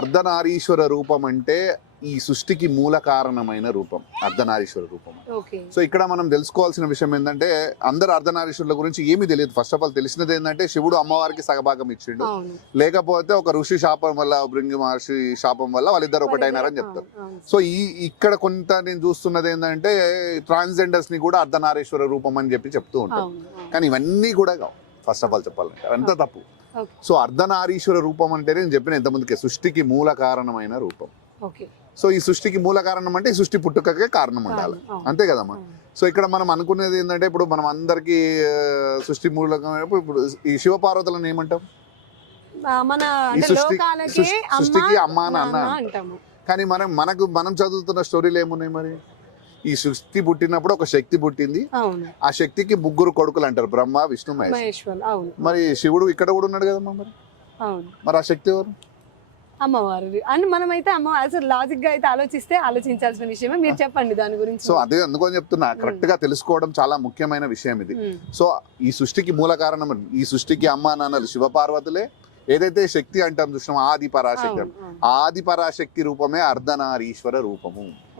అర్ధనారీశ్వర రూపం అంటే ఈ సృష్టికి మూల కారణమైన రూపం అర్ధనారీశ్వర రూపం. ఓకే. సో ఇక్కడ మనం తెలుసుకోవాల్సిన విషయం ఏంటంటే అందరు అర్ధనారీశ్వరుల గురించి ఏమీ తెలియదు. ఫస్ట్ ఆఫ్ ఆల్ తెలిసినది ఏంటంటే శివుడు అమ్మవారికి సగభాగం ఇచ్చిండు, అవును. లేకపోతే ఒక ఋషి శాపం వల్ల భృంగి మహర్షి శాపం వల్ల వాళ్ళిద్దరు ఒకటైనారని చెప్తారు. అవును. సో ఇక్కడ కొంత నేను చూస్తున్నది ఏంటంటే ట్రాన్స్జెండర్స్ ని కూడా అర్ధనారీశ్వర రూపం అని చెప్పి చెప్తూ ఉంటారు. అవును. అవును. కానీ ఇవన్నీ కూడా కావు. ఫస్ట్ ఆఫ్ ఆల్ చెప్పాలంటే అదంతా తప్పు. ఓకే. సో అర్ధనారీశ్వర రూపం అంటే నేను చెప్పిన ఇంతమందికి సృష్టికి మూల కారణమైన రూపం. ఓకే. సో ఈ సృష్టికి మూల కారణం అంటే ఈ సృష్టి పుట్టుకకే కారణం ఉండాలి, అవును. అంతే కదమ్మా. సో ఇక్కడ మనం అనుకునేది ఏంటంటే ఇప్పుడు మనం అందరికి సృష్టి మూలకమైన ఇప్పుడు ఈ శివపార్వతులను ఏమంటాం? మన ఈ అంటే లోకాలకి సృష్టికి అమ్మా నాన్న నాన్న అంటాం. అంటాము. కానీ మనం చదువుతున్న స్టోరీలు ఏమున్నాయి మరి? ఈ సృష్టి పుట్టినప్పుడు ఒక శక్తి పుట్టింది, అవును. ఆ శక్తికి ముగ్గురు కొడుకులు అంటారు, బ్రహ్మ విష్ణు మహేష్. మహేశ్వర్. అవును. మరి శివుడు ఇక్కడ కూడా ఉన్నాడు కదమ్మా, మరి అవును. మరి ఆ శక్తి ఎవరు? అమ్మవారు. అండ్ మనమైతే అసలు లాజిక్ గా అయితే ఆలోచించాల్సిన విషయమే. మీరు చెప్పండి దాని గురించి. సో అదే అందుకని చెప్తున్నా, కరెక్ట్ గా తెలుసుకోవడం చాలా ముఖ్యమైన విషయం ఇది. సో ఈ సృష్టికి మూల కారణం, ఈ సృష్టికి అమ్మా నాన్నలు శివపార్వతులే. ఏదైతే శక్తి అంటాం చూసినాం ఆది పరాశక్తి, ఆది పరాశక్తి రూపమే అర్ధనారీశ్వర రూపము.